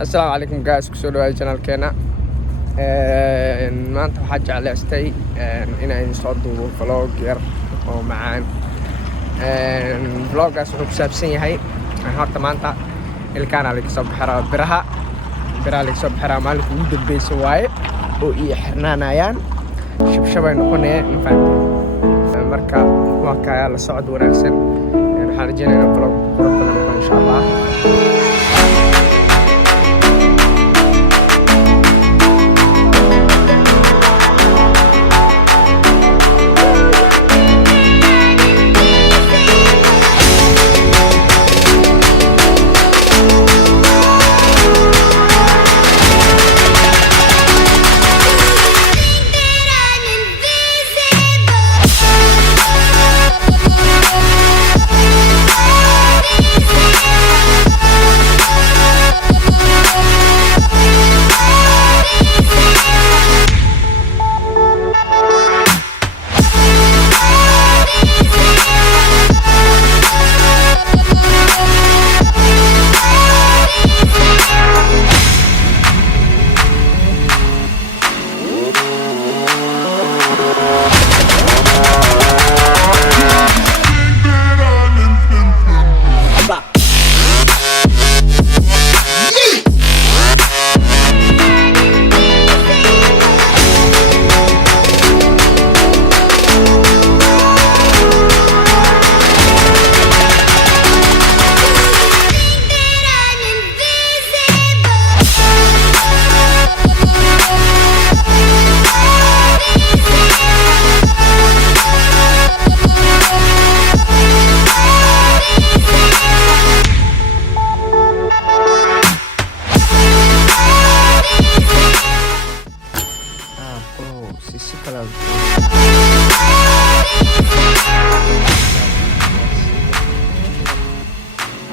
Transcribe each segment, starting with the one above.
السلام عليكم جايز kusoo dhawaada channelkeena maanta waxaa jeclaystay inaan soo duubo vlog yar oo macaan vloggaas wuxuu ku saabsan yahay horta maanta ilkaana laga soo bixiraa biraha laga soo bixiraa maalinka ugu dambeysay waaye oo ii xirnaanayaan shabshabay noqonayaan infaanti marka waa kaya la socod wanaagsan waxaan rajeynayaa vlog qurux badan insha Allah.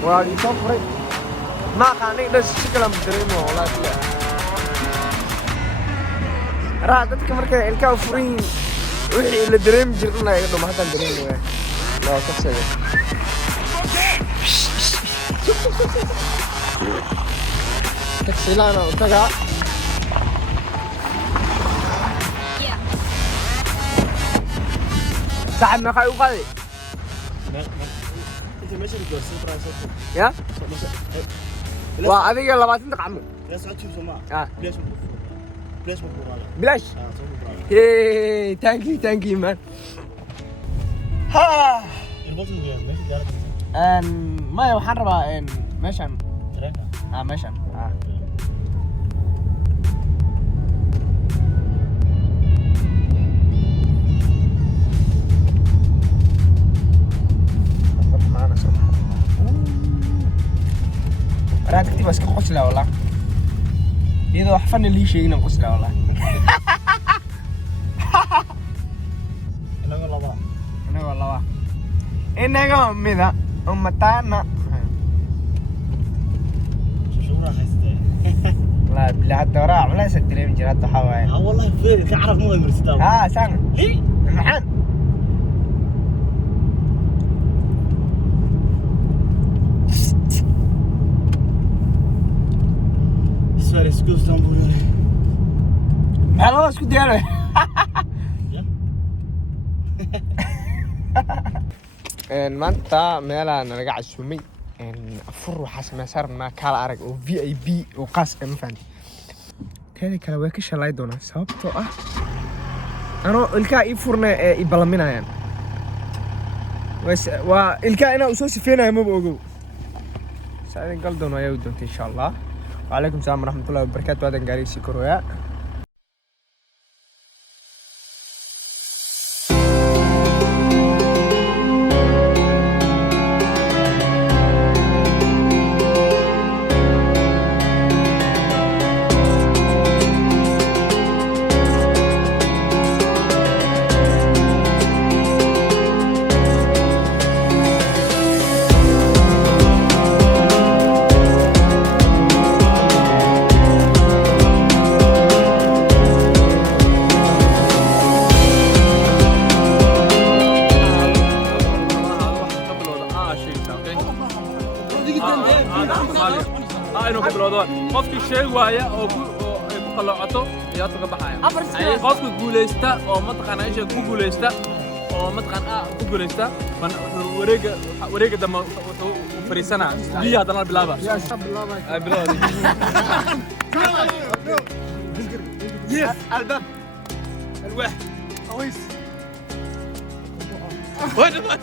وادي صفري ما قاني بس شكلهم دريمو والله لا رادتك markay ilka furin wixii la dareem jirnaa iga dhuma hadan dareemo waa ka soo taxilana utaga saad ma qay u qadi يا وهذه 20 دقيقة عمو يا سعودي وسماع بلاش بلاش ايه ثانك يو مان ها ما waxaan rabaa meeshan meeshan راتك بس كقصلة والله إذا وحفن اللي شيء هنا قصلة والله أنا والله قام مذا تانا شو راح يستوي لا بلا الدورة عملا سدري من جرات حواي والله فين تعرف مو مرستاو سنة ليه محن اسكو اسطنبول هلا اسكو ديالو maanta meelaan naga casumay afur waxa sameysarna kala arag oo VIP oo qaas ma fahanti kale kala way ka shalay doona sababtoo ah ano ilka ii furna ee balaminayaan waa ilka ina u soo sifeenayo ma ogo saarin gal doona ayaa u doonta insha Allah. وعليكم السلام ورحمة الله وبركاته. هذا قاري سيكرويا inuu ka bilowdo qofkii sheeg waaya oo ku qaloocato iyo ka baxaya ay qofku guuleysta oo mataqaan ay ku guuleysta oo mataqaan ku guuleysta wareega dama wuxuu fariisana biya hadana bilaaba ay bilaaba yes albab الواحد كويس وانا ما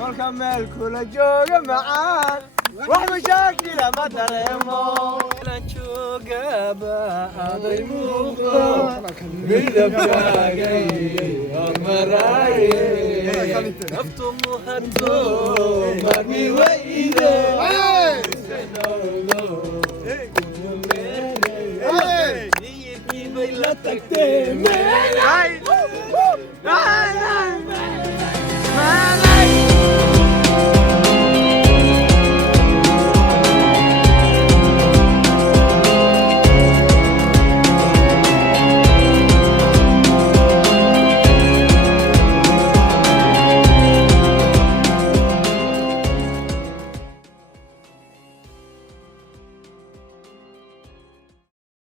والكمال كل جوجا معاك واحد مشاكل ما دريمو لا جوجا بعضي موقع بالدباغي مراي افتم هدو مرمي ويده la tagtay